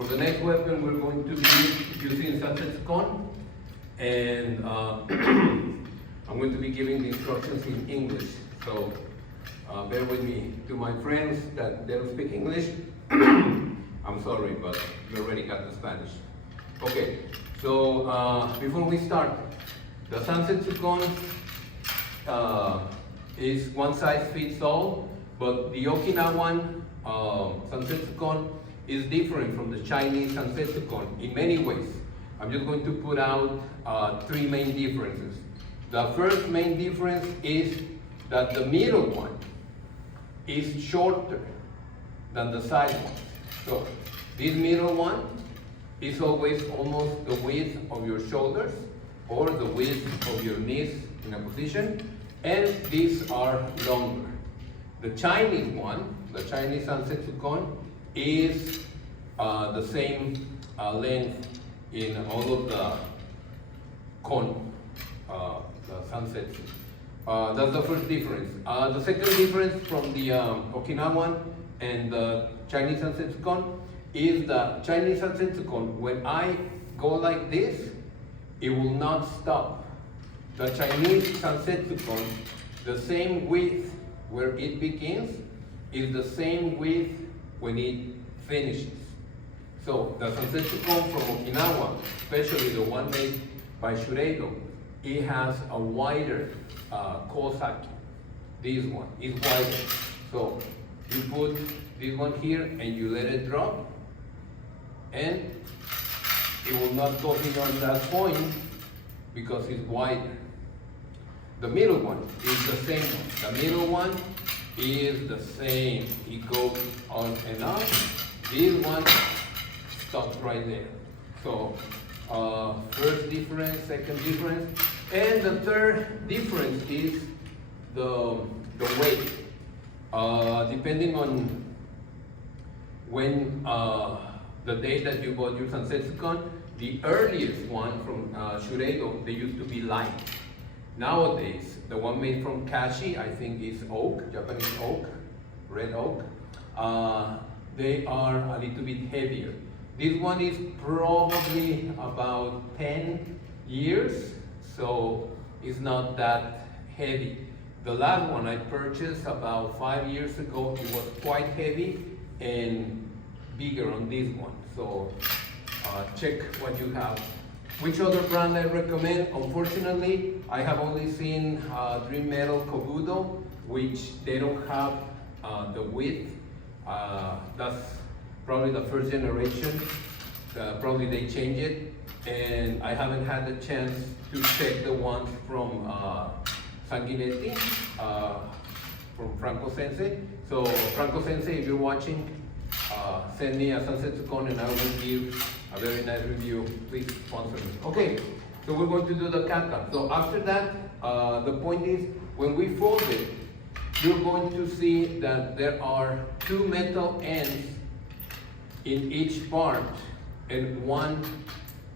For the next weapon, we're going to be using Sansetsukon, and I'm going to be giving the instructions in English. So bear with me. To my friends that don't speak English, I'm sorry, but we already got the Spanish. Okay, so before we start, the Sansetsukon is one size fits all, but the Okinawan Sansetsukon is different from the Chinese Sansetsukon in many ways. I'm just going to put out three main differences. The first main difference is that the middle one is shorter than the side one. So this middle one is always almost the width of your shoulders or the width of your knees in a position, and these are longer. The Chinese one, the Chinese Sansetsukon, is the same length in all of the kon, the Sansetsu. That's the first difference. The second difference from the Okinawan and the Chinese Sansetsukon is the Chinese Sansetsukon, when I go like this, it will not stop. The Chinese Sansetsukon, the same width where it begins is the same width when it finishes. So the Sansetsukon from Okinawa, especially the one made by Shureido, it has a wider kosaki. This one is wider. So you put this one here and you let it drop, and it will not go beyond that point because it's wider. The middle one is the same one. The middle one is the same. It goes on and on. This one stops right there. So first difference, second difference, and the third difference is the weight. Depending on when the day that you bought your Sansetsukon, the earliest one from Shureido, they used to be light. Nowadays, the one made from Kashi, I think is oak, Japanese oak, red oak. They are a little bit heavier. This one is probably about 10 years, so it's not that heavy. The last one I purchased about 5 years ago, it was quite heavy and bigger on this one. So check what you have. Which other brand I recommend? Unfortunately, I have only seen Dream Metal Kobudo, which they don't have the width. That's probably the first generation. Probably they change it, and I haven't had the chance to check the ones from Sanguinetti, from Franco Sensei. So Franco Sensei, if you're watching, send me a Sansetsukon and I will give a very nice review. Please sponsor me. Okay, so we're going to do the kata. So after that, the point is, when we fold it, you're going to see that there are two metal ends in each part and one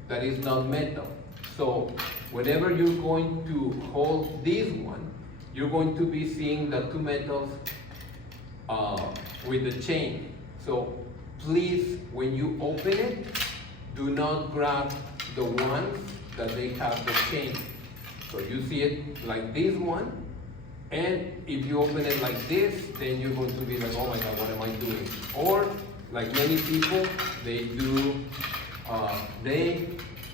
that is not metal. So whenever you're going to hold this one, you're going to be seeing the two metals with the chain. So please, when you open it, do not grab the ones that they have the chain. So you see it like this one, and if you open it like this, then you're going to be like, oh my God, what am I doing? Or like many people, they do,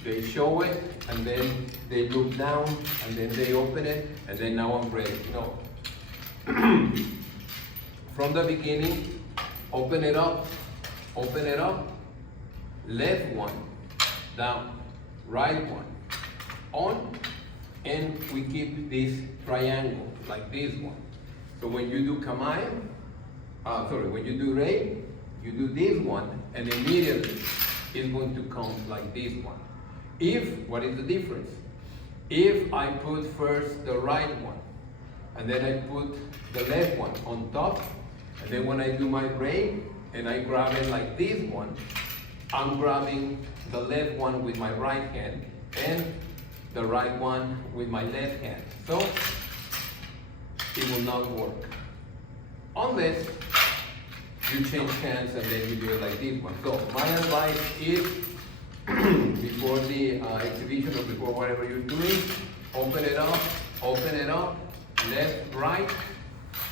they show it, and then they look down, and then they open it, and then now I'm ready. No. From the beginning, open it up, left one, down, right one, on, and we keep this triangle, like this one. So when you do Kamae, when you do Rei, you do this one, and immediately it's going to come like this one. What is the difference? If I put first the right one, and then I put the left one on top, and then when I do my Rei, and I grab it like this one, I'm grabbing the left one with my right hand, and the right one with my left hand. So it will not work. Unless you change hands and then you do it like this one. So my advice is, before the exhibition or before whatever you're doing, open it up, left, right,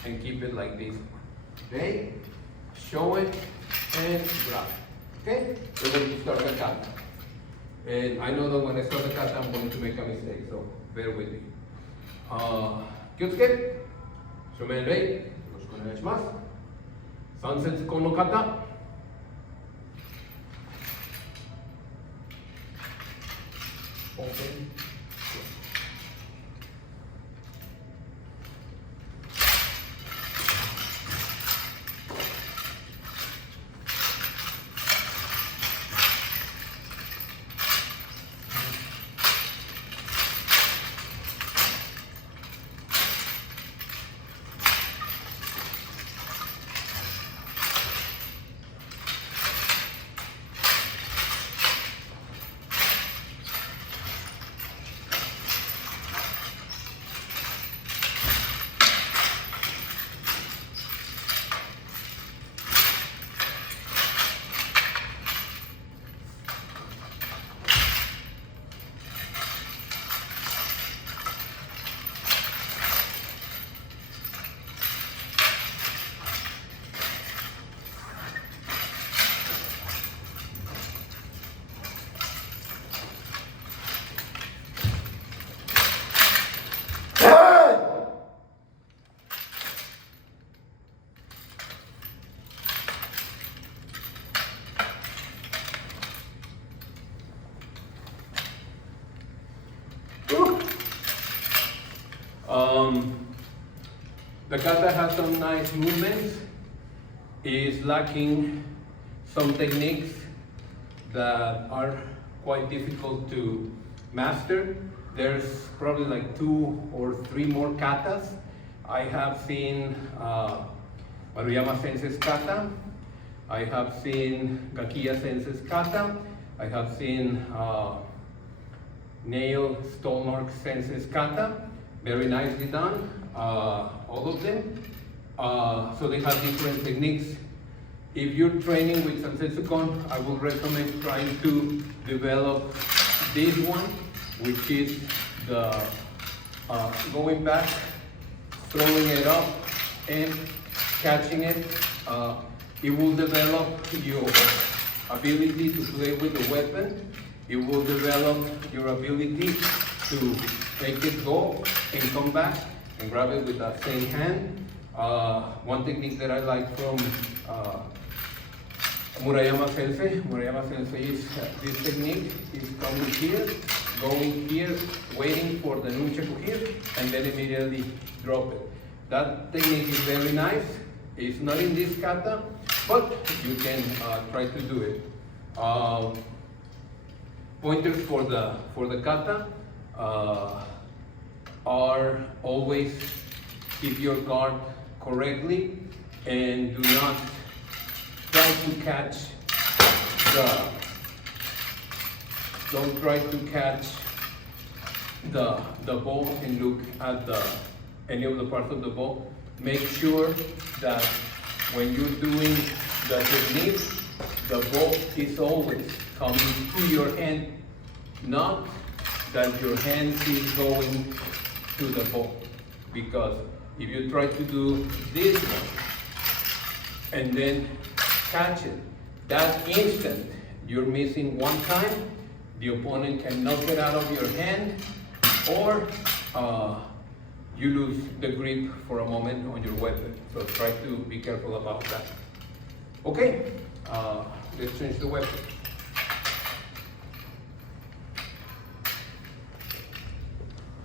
and keep it like this. Okay? Show it and grab. Okay? We're going to start the kata. And I know that when I start the kata, I'm going to make a mistake, so bear with me. 気をつけ。正面礼。よろしくお願いします。三節根の方。Open. The kata has some nice movements. Is lacking some techniques that are quite difficult to master. There's probably like 2 or 3 more katas. I have seen Maruyama Sensei's kata. I have seen Gakiya Sensei's kata. I have seen Nail Stolmark Sensei's kata. Very nicely done, all of them. So they have different techniques. If you're training with Sansetsukon, I would recommend trying to develop this one, which is the going back, throwing it up, and catching it. It will develop your ability to play with the weapon. It will develop your ability to make it go and come back and grab it with that same hand. One technique that I like from Murayama Sensei. Murayama Sensei is this technique is coming here, going here, waiting for the nunchaku here, and then immediately drop it. That technique is very nice. It's not in this kata, but you can try to do it. Pointers for the kata are always keep your guard correctly and do not try to catch don't try to catch the ball and look at any of the parts of the ball. Make sure that when you're doing the technique, the ball is always coming to your hand, not that your hand is going to the ball. Because if you try to do this one and then catch it, that instant you're missing one time, the opponent can knock it out of your hand, or you lose the grip for a moment on your weapon. So try to be careful about that. Okay, let's change the weapon.